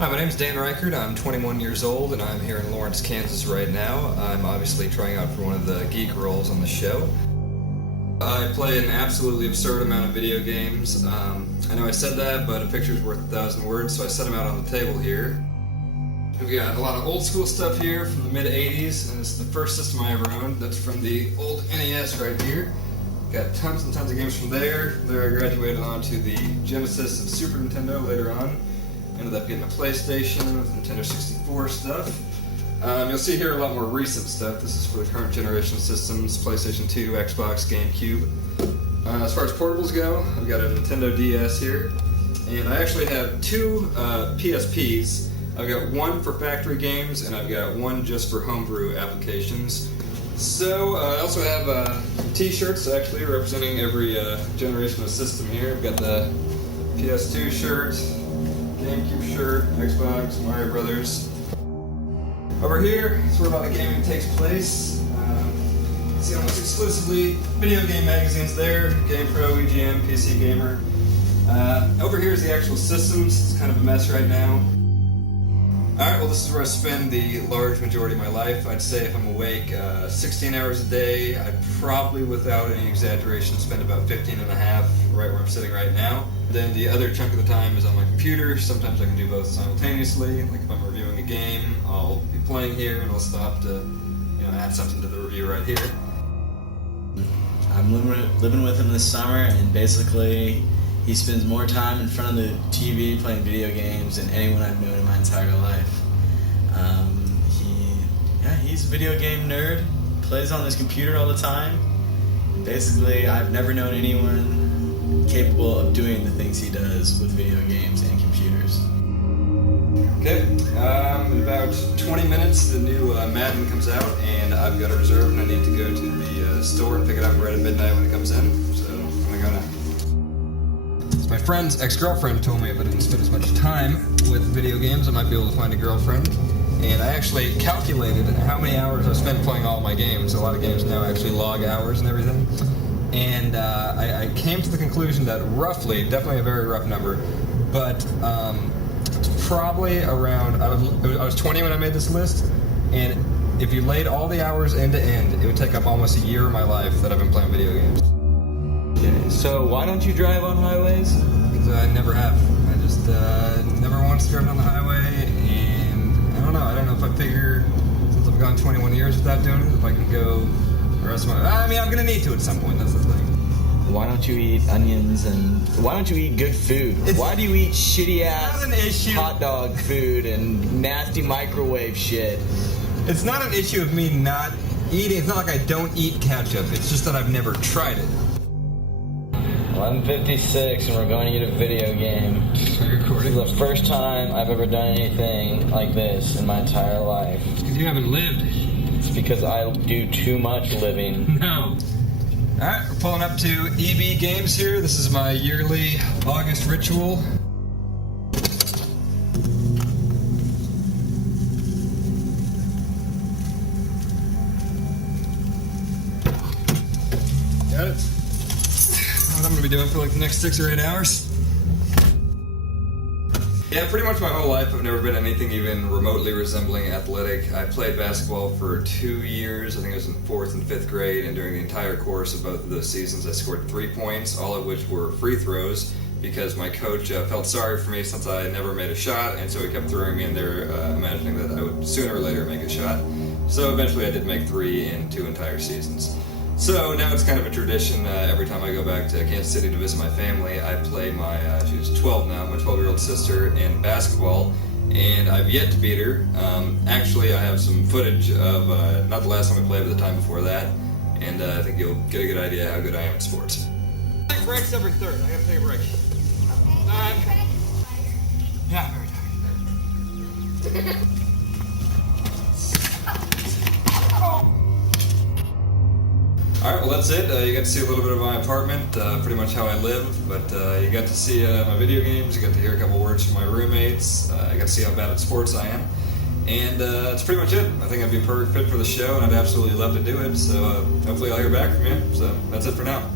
Hi, my name's Dan Ryckert. I'm 21 years old and I'm here in Lawrence, Kansas right now. I'm obviously trying out for one of the Geek roles on the show. I play an absolutely absurd amount of video games. I know I said that, but a picture's worth 1,000 words, so I set them out on the table here. We've got a lot of old school stuff here from the mid-'80s, and it's the first system I ever owned. That's from the old NES right here. Got tons and tons of games from there. There I graduated on to the Genesis and Super Nintendo later on. Ended up getting a PlayStation with Nintendo 64 stuff. You'll see here a lot more recent stuff. This is for the current generation systems, PlayStation 2, Xbox, GameCube. As far as portables go, I've got a Nintendo DS here. And I actually have two PSPs. I've got one for factory games, and I've got one just for homebrew applications. So, I also have t-shirts, actually, representing every generation of system here. I've got the PS2 shirt, GameCube shirt, Xbox, Mario Brothers. Over here is where a lot of gaming takes place. You see almost exclusively video game magazines there, GamePro, EGM, PC Gamer. Over here is the actual systems. It's kind of a mess right now. Alright, well this is where I spend the large majority of my life. I'd say if I'm awake 16 hours a day, I'd probably, without any exaggeration, spend about 15 and a half right where I'm sitting right now. Then the other chunk of the time is on my computer. Sometimes I can do both simultaneously. Like if I'm reviewing a game, I'll be playing here and I'll stop to add something to the review right here. I'm living with him this summer, and basically he spends more time in front of the TV playing video games than anyone I've known in my entire life. He's a video game nerd, plays on his computer all the time. Basically, I've never known anyone capable of doing the things he does with video games and computers. Okay, in about 20 minutes the new Madden comes out, and I've got a reserve and I need to go to the store and pick it up right at midnight when it comes in, so I'm gonna go now. My friend's ex-girlfriend told me if I didn't spend as much time with video games, I might be able to find a girlfriend. And I actually calculated how many hours I spent playing all my games. A lot of games now actually log hours and everything. And I came to the conclusion that roughly, definitely a very rough number, but it's probably around, I was 20 when I made this list, and if you laid all the hours end to end, it would take up almost a year of my life that I've been playing video games. Okay, so why don't you drive on highways? Because I never have. I just never once driven on the highway, and I don't know if I figure, since I've gone 21 years without doing it, if I can go the rest of my... I'm gonna need to at some point, that's the thing. Why don't you eat onions, and why don't you eat good food? Why do you eat shitty ass hot dog food and nasty microwave shit? It's not an issue of me not eating. It's not like I don't eat ketchup. It's just that I've never tried it. 11:56 and we're going to get a video game. Are you recording? This is the first time I've ever done anything like this in my entire life. Because you haven't lived. It's because I do too much living. No. Alright, we're pulling up to EB Games here. This is my yearly August ritual. Got it. What I'm going to be doing for like the next 6 or 8 hours. Yeah, pretty much my whole life I've never been anything even remotely resembling athletic. I played basketball for 2 years. I think I was in 4th and 5th grade, and during the entire course of both of those seasons I scored 3 points, all of which were free throws, because my coach felt sorry for me since I never made a shot, and so he kept throwing me in there imagining that I would sooner or later make a shot. So eventually I did make 3 in 2 entire seasons. So now it's kind of a tradition. Every time I go back to Kansas City to visit my family, I play my, she's 12 now, my 12-year-old sister in basketball, and I've yet to beat her. Actually, I have some footage of, not the last time I played, but the time before that, and I think you'll get a good idea how good I am at sports. Breaks every third. I gotta take a break. Yeah, I'm very tired. Alright, well that's it. You got to see a little bit of my apartment, pretty much how I live, but you got to see my video games, you got to hear a couple words from my roommates, I got to see how bad at sports I am, and that's pretty much it. I think I'd be a perfect fit for the show, and I'd absolutely love to do it, so hopefully I'll hear back from you. So that's it for now.